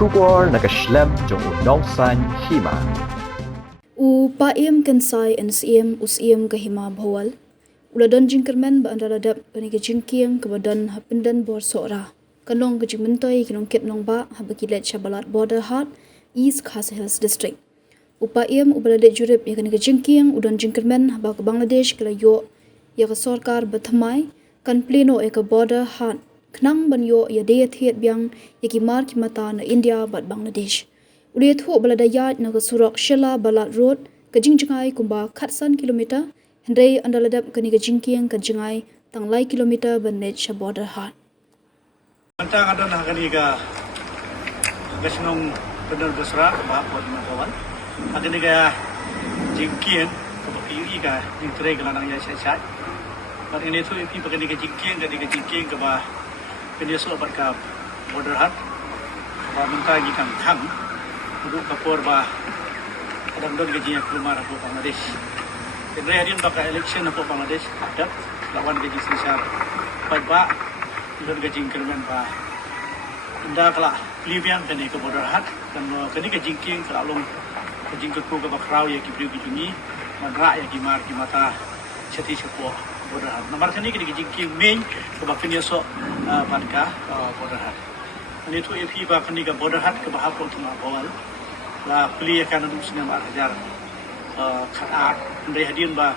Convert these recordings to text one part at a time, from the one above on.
Shubor nakaslem jong unongsan hima. Paim kansai NCM UCM kahima bhawal uladan jingkermen ba andaladap kaniga jingkiang kebadan hapindan bor sora kanong kejimintoi kinong kit nong ba habakilet shabalat border heart East Khas Hills District. Upaim ubalade jurip ya kaniga jingkiang udan jingkermen haba ke Bangladesh kala yo ya ke sorkar bathamai kan pleno e ke border heart knang ban yo ya de thiet biang ya ki mar ki mata na India bat Bangladesh. Udah thu balada yard na ke Surak Shela Balat Road kajingjingai kumba khatsan kilometer hendai andaladap kani kajingkiang kajingai tanglai kilometer banet sha border heart. Antang ada nak kani ka gasnong benar besar bahapot makawan. Agani ka jingkiang kebakiui ka intrai ka lanang ya sai. But ini tu ipi bagani ka jingkiang ka ba penyesu abat ka border heart. Ba mentah gikang khang untuk kapor ba kadang don gaji yang keluar aku Bangladesh. Kedua hari ini bakal election aku Bangladesh ada lawan gaji sesar. Ba don gaji increment ba. Indah kalau Libian kini ke border hat dan kini gaji king kalau gaji keku ke bakrau ya kibri kijungi mandra ya kimar kimata ceti sepo border hat. Nomor kini gaji king main ke baknya so padka border hat. Ini tu EP ba kini ke border hat ke bahapun tengah bawal. La peli akan ada usaha mak hajar khaat dari hadirin ba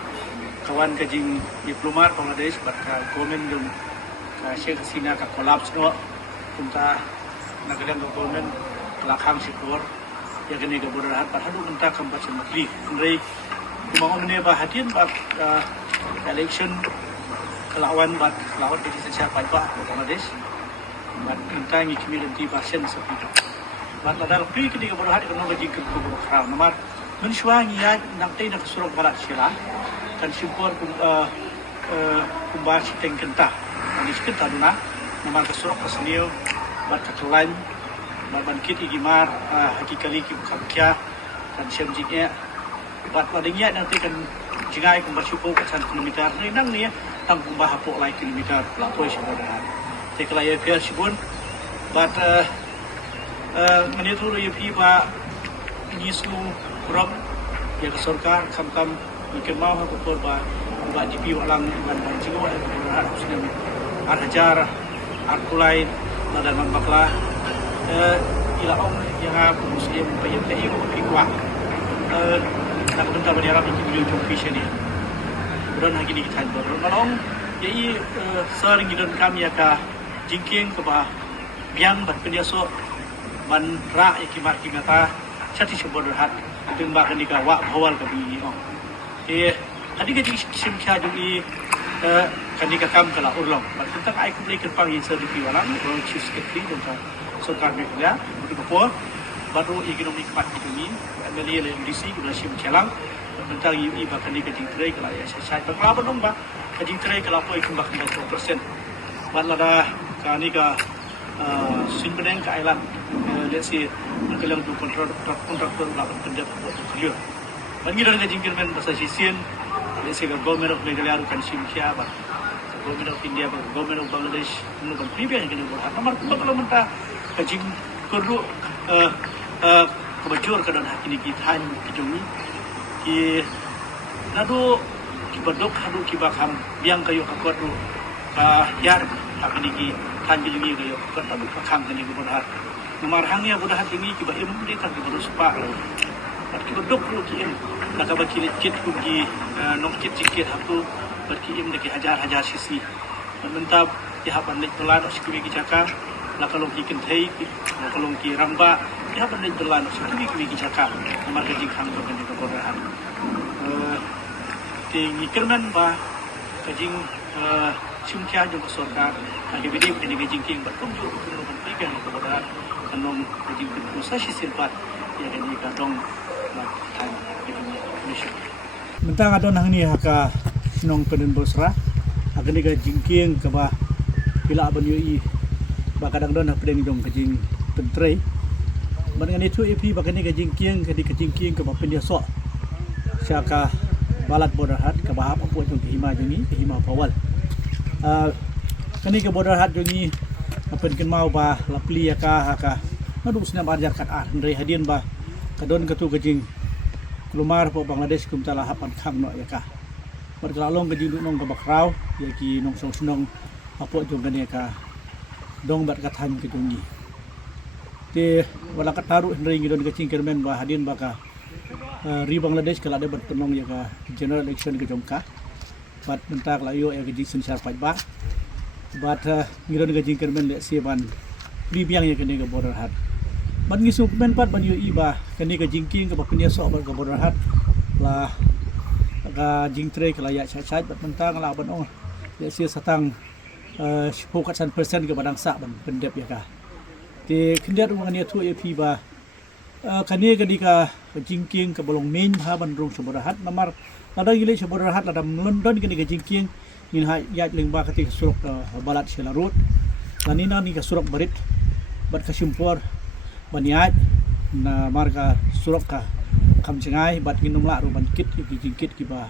kawan kajing diplomat Bangladesh berka government dan Sheikh Hasina ka collapse no punta nagalang government kelakang sikor ya kini ke border hat hadu punta kampus makli dari kumangon ne ba hadirin ba election lawan di siapa ba Bangladesh bat punta ngi community persen seperti Mat ladal pri kini ke border hat kono gaji ke border khram nomor mensuangi ya nanti nak suruh barat sila kan simpor kumbar siteng kenta ani sekenta duna nomor ke suruh keseniau bat kelain ban kit igimar hakikali ki bukakia dan semjiknya bat ladingnya nanti kan jingai kumbar syukur ke kilometer ni nang ni tang kumbah hapok lai kilometer lapoi border hat tekelaya pial sibun bat menurut UP ba nisu rob ya sorkar kam mungkin mau aku ba DP walang ban jiwa harus nem hajar arkulai dan bakla ila ong yang aku muslim bayan tei ko pikwa nak bentar bani arab iki video fish ni bulan lagi ni kita baru malong yai sering gidon kami ka jingking ke ba biang bat pendiaso ban ra ikimat kimata chati border hat tin ba kan ka wa bhawal ka bi e kadi ka sim kha ju kan ka kam kala urlong ba tentang ai kumlei kan pang yin serti walang ro chief secretary dan सरकार में गया untuk apa baru ekonomi kemat itu ni ambil le DC guna sim chalang tentang i ba kan ka jingtrai kala ya sai ba ba dong ba ka jingtrai kala po ikum ba kan 100% balada kani ka Sinbedeng ke Island, let's say, nakalang tu kontraktor lakukan kerja buat kerja. Bagi dari jingkirmen bahasa Sisian, let's say government of Meghalaya akan simkia, government of India, government of Bangladesh, menukar pribadi yang kena buat. Nomor tu kalau mentah kajing perlu kebajur ke dalam hak ini kita kijungi, ki nado kibadok hadu kibakam biang kayu kakuat tu yar hak ini tangi jungi kayu kakuat tu bakam kini kebenar. Nomor hangnya budak ini kiba ilmu dia tak kiba sepak. Kibadok tu kim nak bagi kit kugi nok kit cikit hatu bagi im deki hajar sisi. Mentap dihapan nek telan sikumi kicaka nak kalau kikin thei nak kalau ki ramba dihapan nek telan sikumi kicaka. Nomor gaji khang tu kan kebenar. Tinggi kerman ba kajing simkia juga sorkar lagi bidi ini kajing king berkumpul untuk memberikan kepada kanong kajing proses simpat yang ini kadong tan Indonesia. Mentang adon hang ni haka nong peden bosra agani kajing king ke ba bila aban yui ba kadang don peden jong kajing pentrai dengan itu ipi bagani kajing king ke ba pendia so syaka balat border hat ke bahap apa jong hima jungi hima pawal kani ke border hat jungi apa diken mau ba lapli ka ngadu senam arjar kat ndai hadian ba kadon katu kajing kelumar po Bangladesh kum tala hapan khang no ya ka berkelalong kajing nong ka bakrau ya ki nong song senong apo jong kane ka dong bat kathan ke jongi te wala kataru ndai ngidon kajing kermen ba hadian ba ka ri Bangladesh kala de bat penong ya ka general election ke jongka bat mentak la yo ya kajing sensar paj ba bat ngidon kajing kermen le siban libiang ya kene ka border hat ban ngisuk men pat ban yo iba kene ka jingking ka papnya so ban ka border hat la ka jingtre ka layak chai bat mentang la ban ong ya sia satang 60% ka badang sa ban pendep ya ka te kendiat wang ne tu ep ba kane ka di ka jingking ka bolong main ha ban rong so border hat namar ada gile so border hat ada London kene ka jingking nin ha ya lengba ka ti surok balat sela road lanina ni ka surok barit bat ka simpor baniat na marga surok ka kam cengai bat kinum la ru ban kit ki jingkit ki ba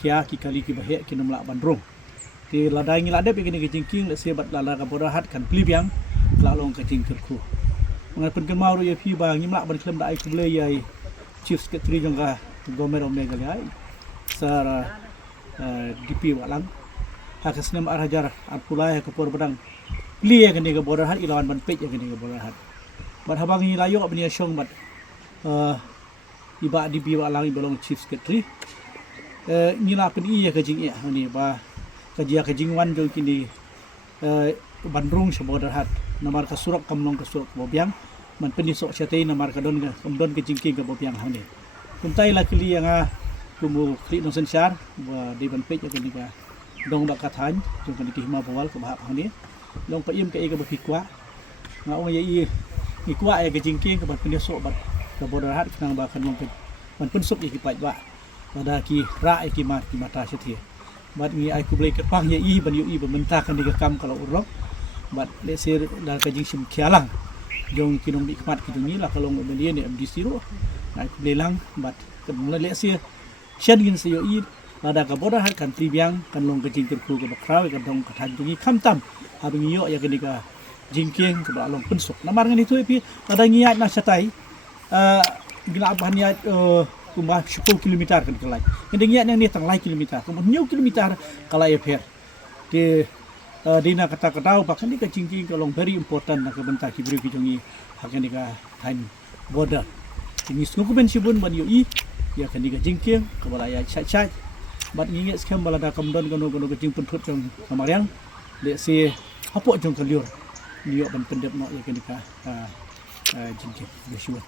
khia ki kali ki ba he kinum la ban rong ti ladai ngi ladep ki jingking le se bat la ka boda hat kan plibiang la long ka jingkir ku ngai pen ke mau ru ye pi ba ngim la ban klem dai ku le yai chief secretary jong ka gomer om mega lai sar dp walang ha kasnem arhajar apulai ka por badang plie ka ni ka boda hat ilawan ban pej ka ni ka boda hat bat habang ni layo bani syong bat iba di biwa lang belong chief secretary ni la pen iya ka jing ya ni ba ka jia ka jing wan jo kini bandrung seboder hat namar ka surak kamlong ka surak bobiang man pen sok chate namar ka don ka jing ki ka bobiang ha ni kuntai la kli yang kumu kli no sensar ba di ban pej ka ni ka dong ba ka than jo ka ni ki ma bawal ka ba ha ni long pa im ka e ka ba pikwa nga ong ye ikwa ay kajingking kabat penyesok bat ka border hat nang ba kanong man pensuk iki paj ba pada ki ra ki mat ki mata sethi bat ngi ay ku blai ka pang ye i ban yu i bementa kan diga kam kalau urok bat le sir dal kajing sim khialang jong kinong bi kmat ki dungi la kalong belie ne md siro ay ku blai lang bat kan le sir shen gin se yo i lada ka border hat kan tibiang kan long kajing terku ka bakraw ka dong ka than dungi kham tam habing yo ya kaniga jingking ke balong pensuk namar ngan itu pi ada ngiat na satai gila abah niat kumbah 10 km kan kelai ngende ngiat yang ni tang lai kilometer kemudian new kilometer kalai fer di dina kata-kata pakan ni ka jingking kalong very important na ka bentar ki beri jongi hakan ni ka time border ini suku ben sibun ban yo i ya kan ni ka jingking ke balaya chat bat nginget skam balada kamdon kono ka jing pentut jong kamariang le se apok jong kaliur New York dan pendep nak ya kenika jingkit bersyukur.